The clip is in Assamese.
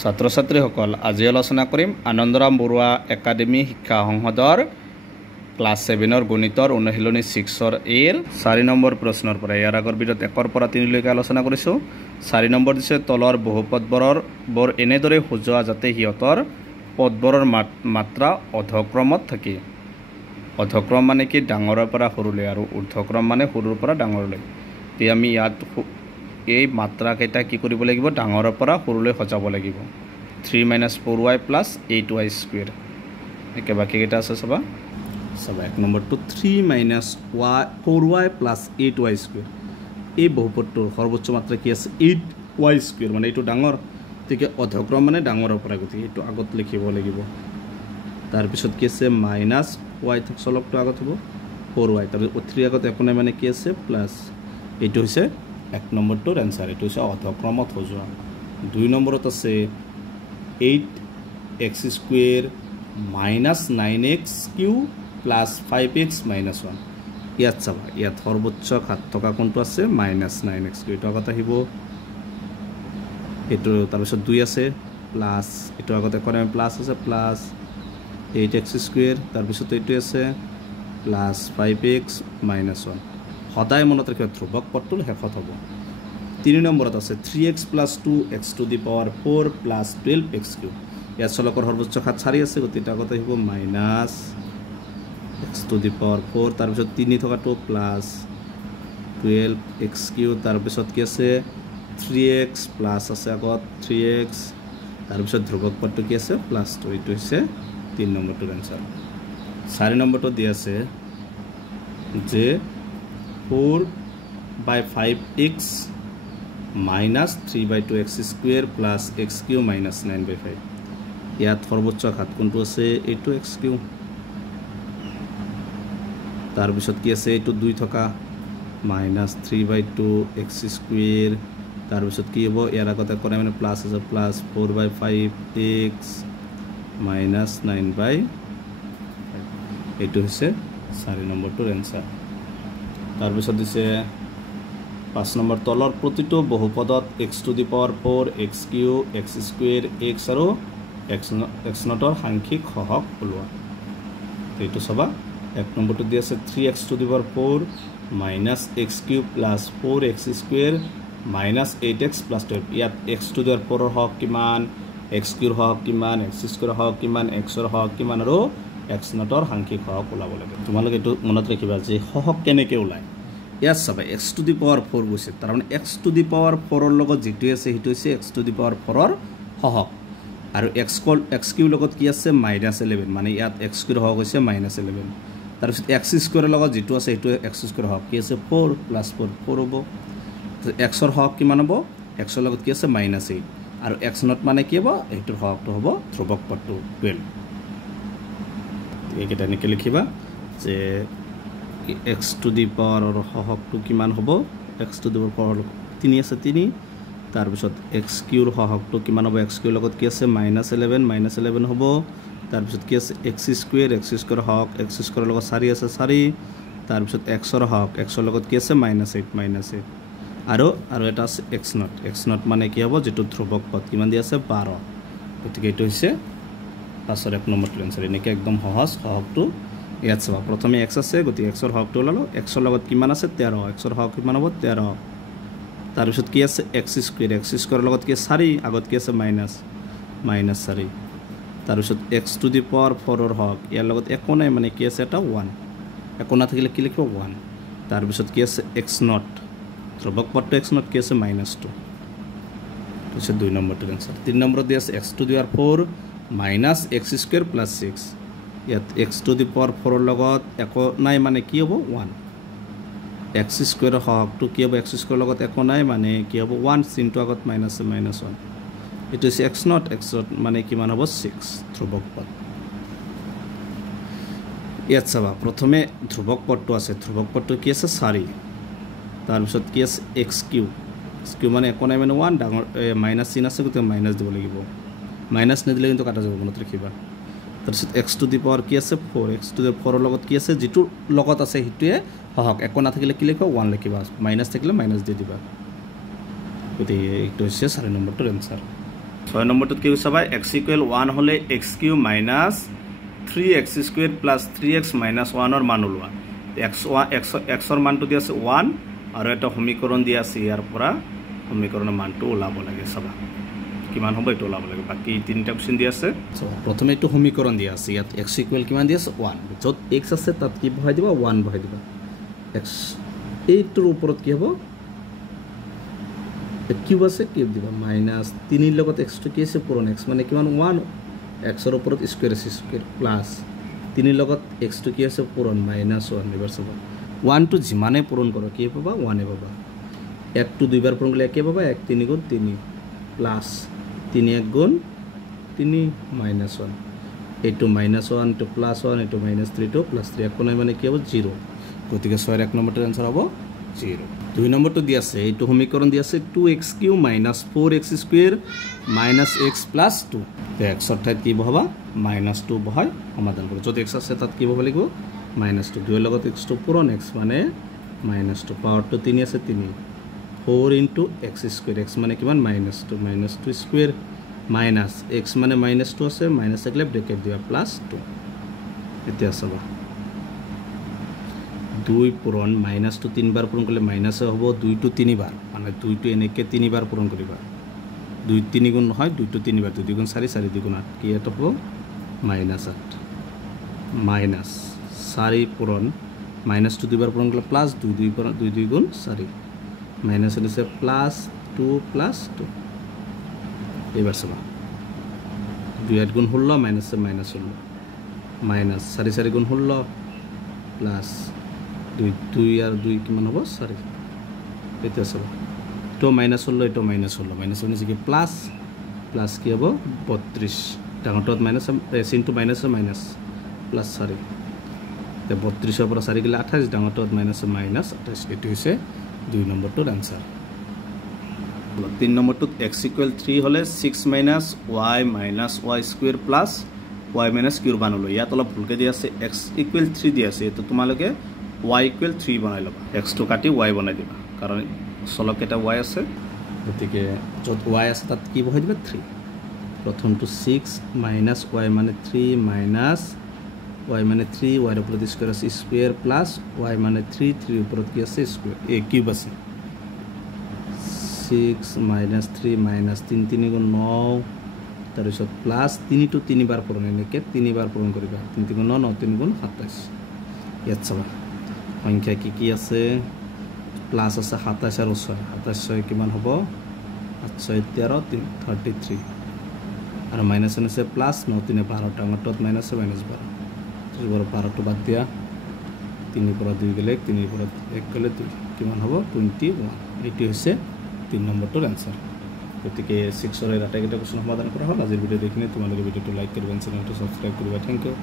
ছাত্ৰ ছাত্ৰীসকল আজি আলোচনা কৰিম আনন্দৰাম বৰুৱা একাডেমী শিক্ষা সংসদৰ ক্লাছ 7ৰ গণিতৰ অনুশীলনী 6ৰ এৰ 4 নম্বৰ প্ৰশ্নৰ পৰা ইয়াৰ আগৰ ভিডিঅ'ত 1 পৰা 3 লৈকে আলোচনা কৰিছো 4 নম্বৰ দিছে তলৰ বহুপদবোৰ এনেদৰে সজোৱা যাতে হিয়তৰ পদবোৰৰ মাত্ৰা অধক্ৰমত থাকে অধক্ৰম মানে কি ডাঙৰৰ পৰা সৰুলৈ আৰু ঊৰ্ধ্বক্ৰম মানে সৰুৰ পৰা ডাঙৰলৈ তে আমি ইয়াত এই মাত্ৰা কেইটা কি কৰিব লাগিব ডাঙৰৰ পৰা সৰুলৈ সজাব লাগিব 3 - 4y + 8y স্কয়াৰ একে বাকি কেইটা আছে সবা এক নম্বৰটো 3 - 4y + 8y স্কয়াৰ এই বহুপদটোৰ সৰ্বোচ্চ মাত্ৰা কি আছে 8y স্কয়াৰ মানে এইটো ডাঙৰ ঠিক অধক্ৰম মানে ডাঙৰৰ পৰা গতি এইটো আগত লিখিব লাগিব তাৰ পিছত কি আছে -y চলকটো আগত হ'ব 4y তাৰ পিছত 3 আগত একো নাই মানে কি আছে প্লাস এইটো হৈছে 1 নম্বৰটোৰ आंसर এইটো হৈছে অধক্ৰমত সজোৱা 2 নম্বৰত আছে 8x² - 9x³ + 5x - 1 ইয়াত চাবা ইয়াত সৰ্বোচ্চ ঘাত থকা কোনটো আছে -9x³ এইটো আগত আহিব এইটো তাৰ পিছত 2 আছে প্লাস এইটো আগতে কৰে প্লাস আছে প্লাস 8x² তাৰ পিছত এইটো আছে প্লাস 5x - 1 সদায় মনত ৰাখিবা ধ্ৰুৱক পদটো শেষত হ'ব 3 নম্বৰত আছে 3x + 2x⁴ + 12x³ ইয়াত চলকৰ সৰ্বোচ্চ ঘাত 4 আছে গতিকে আগতে আহিব -x⁴ তাৰ পিছত 3 থকাটো প্লাস 12x³ তাৰ পিছত কি আছে 3x প্লাস আছে আগত 3x তাৰ পিছত ধ্ৰুৱক পদটো কি আছে +2 এইটো হৈছে 3 নম্বৰটোৰ आंसर 4 নম্বৰটো দি আছে যে 4/5x - 3/2x² + x³ - 9/5 ইয়াত সৰ্বোচ্চ ঘাত কোনটো আছে এইটো x³ তাৰ পিছত কি আছে এইটো 2 থকা -3/2x² তাৰ পিছত কি হ'ব ইয়াৰ আগতে কৰে মানে প্লাস আছে প্লাস 4/5x - 9/5 এইটো হৈছে 4 নম্বৰটোৰ आंसर তাৰ পিছত দিছে 5 নম্বৰ তলৰ প্ৰতিটো বহুপদত x⁴ x³ x² x আৰু x0 সাংখ্যিক সহগ ওলোৱা এইটো সবা 1 নম্বৰটো দি আছে 3x⁴ - x³ + 4x² - 8x + 12 ইয়াত x⁴ ৰ হক কিমান x³ ৰ হক কিমান x² ৰ হক কিমান x ৰ হক কিমান আৰু x0 ৰ সাংখ্যিক সহগ ওলাব লাগে তোমালোকে এইটো মনত ৰাখিবা যে সহগ কেনেকৈ ওলায় ইয়াত চাবা x⁴ গৈছে তাৰ মানে x⁴ ৰ লগত যেটো আছে হেতু হৈছে x⁴ ৰ সহগ আৰু x³ লগত কি আছে -11 মানে ইয়াত x³ ৰ হক হৈছে -11 তাৰ পিছত x² ৰ লগত যেটো আছে হেতু x² হক কি আছে 4 + 4 হ'ব x ৰ হক কিমান হ'ব x ৰ লগত কি আছে -8 আৰু x0 মানে কি হ'ব হেতুৰ হকটো হ'ব ধ্ৰুৱক পদটো 12 এইকেইটা এনেকৈ লিখিবা যে x⁴ ৰ সহগটো কিমান হ'ব x⁴ 3 আছে 3 তাৰ পিছত x³ ৰ সহগটো কিমান হ'ব x³ লগত কি আছে -11 হ'ব তাৰ পিছত কি আছে x² ৰ হক x² ৰ লগত 4 আছে 4 তাৰ পিছত x ৰ হক x ৰ লগত কি আছে -8 আৰু এটা আছে x0 মানে কি হ'ব যেটো ধ্ৰুৱক পদ কিমান দি আছে 12 গতিকে এইটো হৈছে 5ৰ 1 নম্বৰটোৰ आंसर এনেকৈ একদম সহজ সহগটো ইয়াত চাবা প্ৰথমে x আছে গতি x ৰ হকটো ওলালো x ৰ লগত কিমান আছে 13 x ৰ হক কিমান হ'ব 13 তাৰ পিছত কি আছে x² ৰ লগত কি 4 আগত কি আছে -4 তাৰ পিছত x⁴ ৰ হক ইয়াৰ লগত একো নাই মানে কি আছে এটা 1 একো না থাকিলে কি লিখিব 1 তাৰ পিছত কি আছে x0 ধ্ৰুৱক পদটো x0 কি আছে -2 হৈছে 2 নম্বৰটোৰ आंसर 3 নম্বৰত দি আছে x⁴ - x² + 6 ইয়াত x⁴ ৰ লগত একো নাই মানে কি হ'ব 1 x² ৰ হকটো কি হ'ব x² ৰ লগত একো নাই মানে কি হ'ব 1 চিনটো আগত -1 এটো হৈছে x0 মানে কিমান হ'ব 6 ধ্ৰুৱক পদ ইয়াত চাবা প্ৰথমে ধ্ৰুৱক পদটো আছে ধ্ৰুৱক পদটো কি আছে 4 তাৰ পিছত কি আছে x³ মানে একো নাই মানে 1 ডাঙৰ মাইনাস চিন আছে গতে মাইনাস দিব লাগিব মাইনাস নিদিলে কিন্তু কাটা যাব মনত ৰাখিবা তাৰপিছত x⁴ কি আছে 4 x⁴ ৰ লগত কি আছে যেটো লগত আছে হেতুৱে হক একো না থাকিলে কি লিখিবা 1 লিখিবা মাইনাস থাকিলে মাইনাস দি দিবা গতি এইটো হৈছে 4 নম্বৰটোৰ आंसर 6 নম্বৰটোত কি চাবা x = 1 হলে x³ - 3x² + 3x - 1 ৰ মান ওলোৱা x ৰ মানটো দিয়া আছে 1 আৰু এটা সমীকৰণ দিয়া আছে ইয়াৰ পৰা সমীকৰণৰ মানটো ওলাব লাগে চাবা কিমান হ'ব এটা ওলাব লাগে বাকি তিনিটা কোৱেশ্চন দিয়া আছে প্ৰথমে এইটো সমীকৰণ দিয়া আছে ইয়াত x = কিমান দিয়া আছে 1 যত x আছে তাত কি বহাই দিবা 1 বহাই দিবা x এইটোৰ ওপৰত কি হ'ব কিউব আছে কিউব দিবা -3 ৰ লগত x টো কি আছে পূৰণ x মানে কিমান 1 x ৰ ওপৰত স্কয়াৰ আছে স্কয়াৰ প্লাস 3 ৰ লগত x টো কি আছে পূৰণ -1 এবাৰ চাবা 1 টো যিমানে পূৰণ কৰক কি পাবা 1 এ পাবা 1 টো দুইবাৰ পূৰণ কৰিলে কি পাবা 1 3 গুণ 3 প্লাস 3 1 গুণ 3 -1 এইটো -1 to +1 এইটো -3 to +3 একো নাই মানে কি হ'ব 0 গতিকে 6 ৰ 1 নম্বৰটো आंसर হ'ব 0 2 নম্বৰটো দি আছে এইটো সমীকৰণ দি আছে 2x³ - 4x² - x + 2 তে x ৰ ঠাইত কি বহাবা -2 বহাই সমাধান কৰা যত x আছে তাত কি বহাব লাগিব -2 2 ৰ লগত x টো পূৰণ x মানে -2 পাৱাৰটো 3 আছে 3 4 * x² x মানে কিমান -2 স্কয়াৰ মাইনাস x মানে -2 আছে মাইনাস থাকলে ব্ৰেকেট দিবা +2 এতিয়া চাবা 2 পূৰণ -2 3 বাৰ পূৰণ কৰিলে মাইনাস হ'ব 2 to 3 বাৰ মানে 2 to এনেকে 3 বাৰ পূৰণ কৰিবা 2 3 গুণ নহয় 2 to 3 বাৰ 2 গুণ 4 4 2 গুণ 8 কি এটা হ'ব -8 মাইনাস 4 পূৰণ -2 2 বাৰ পূৰণ কৰিলে +2 2 পূৰণ 2 2 গুণ 4 মাইনাস আছে +2 +2 এবাৰ চাবা 2 8 গুণ 16 মাইনাস 16 মাইনাস 4 4 গুণ 16 প্লাস 2 2 আর 2 কিমান হ'ব 4 এটা চাবা তো -16 এটা -16 মাইনাস মানে কি প্লাস প্লাস কি হ'ব 32 ডাঙৰটোত minus into minus minus plus 4 তে 32 ৰ পৰা 4 গলে 28 ডাঙৰটোত মাইনাস 28 এটো হৈছে 2 নম্বৰটোৰ आंसर 3 নম্বৰটোত x = 3 হলে 6 - y - y² + y - q মান হলো ইয়াত অলপ ভুলকে দি আছে x = 3 দি আছে তো তোমালোকে y = 3 বনাই লবা x টো কাটি y বনাই দিবা কাৰণ চলক এটা y আছে গতিকে যত y আছে তাত কি বহাই দিবা 3 প্ৰথমটো 6 - y মানে 3 - y মানে 3 y ৰ ওপৰত স্কয়াৰ আছে স্কয়াৰ প্লাস y মানে 3 3 ৰ ওপৰত কি আছে স্কয়াৰ a কিউব আছে 6 - 3 - 3 3 গুণ 9 তাৰ পিছত প্লাস 3 to 3 বাৰ পূৰণ এনেকে 3 বাৰ পূৰণ কৰিবা 3 3 গুণ 9 9 3 গুণ 27 ইয়াত চাবা সংখ্যা কি আছে প্লাস আছে 27 আৰু 6 27 কিমান হ'ব 8 13 33 আৰু মাইনাস আছে প্লাস 9 3 12 ডাঙৰটোত মাইনাস 12 12 টো বাদ দিয়া 3 পৰা 2 গলে 3 পৰা 1 গলে 2 কিমান হ'ব 21 এটি হৈছে 3 নম্বৰটোৰ आंसर গতিকে 6 ৰ আটাইকেইটা কোৱেশ্চন সমাধান কৰা হ'ল আজিৰ ভিডিও দেখিলে তোমালোকে ভিডিওটো লাইক কৰিবা চেনেলটো সাবস্ক্ৰাইব কৰিবা থ্যাংক ইউ